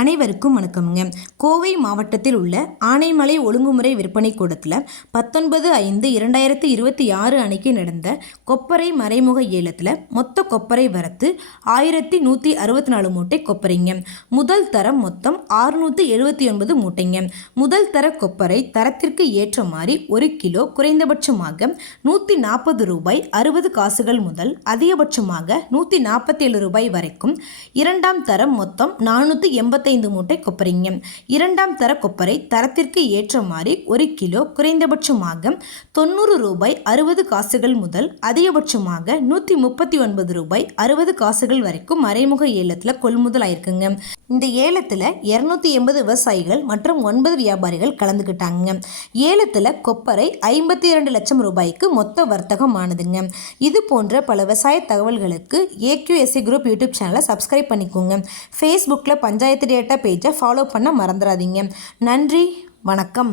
அனைவருக்கும் வணக்கம்ங்க. கோவை மாவட்டத்தில் உள்ள ஆனைமலை ஒழுங்குமுறை விற்பனை கூடத்தில் 19/5/2026 அன்னைக்கு நடந்த கொப்பரை மறைமுக ஏலத்தில் மொத்த கொப்பரை வரத்து 1164 மூட்டை கொப்பரைங்க. முதல் தரம் மொத்தம் 679 மூட்டைங்க. முதல் தர கொப்பரை தரத்திற்கு ஏற்ற மாதிரி 1 கிலோ குறைந்தபட்சமாக 140 ரூபாய் 60 காசுகள் முதல் அதிகபட்சமாக 147 ரூபாய் வரைக்கும். இரண்டாம் தரம் மொத்தம் 485 மூட்டை கொப்பரைங்க. இரண்டாம் தர கொப்பரை தரத்திற்கு ஏற்ற மாதிரி 1 கிலோ குறைந்தபட்சமாக 90 ரூபாய் 60 காசுகள் முதல் அதிகபட்சமாக 139 ரூபாய் 60 காசுகள் வரைக்கும் மறைமுக ஏலத்தில் கொள்முதல் ஆயிருக்குங்க. இந்த ஏலத்தில் 280 விவசாயிகள் மற்றும் 9 வியாபாரிகள் கலந்துக்கிட்டாங்க. ஏலத்தில் கொப்பரை 52 லட்சம் ரூபாய்க்கு மொத்த வர்த்தகம் ஆனதுங்க. இது போன்ற பல விவசாய தகவல்களுக்கு AQSA குரூப் யூடியூப் சேனலை சப்ஸ்கிரைப் பண்ணிக்கோங்க. ஃபேஸ்புக்கில் பஞ்சாயத்து டேட்டா பேஜை ஃபாலோ பண்ண மறந்துடாதீங்க. நன்றி, வணக்கம்.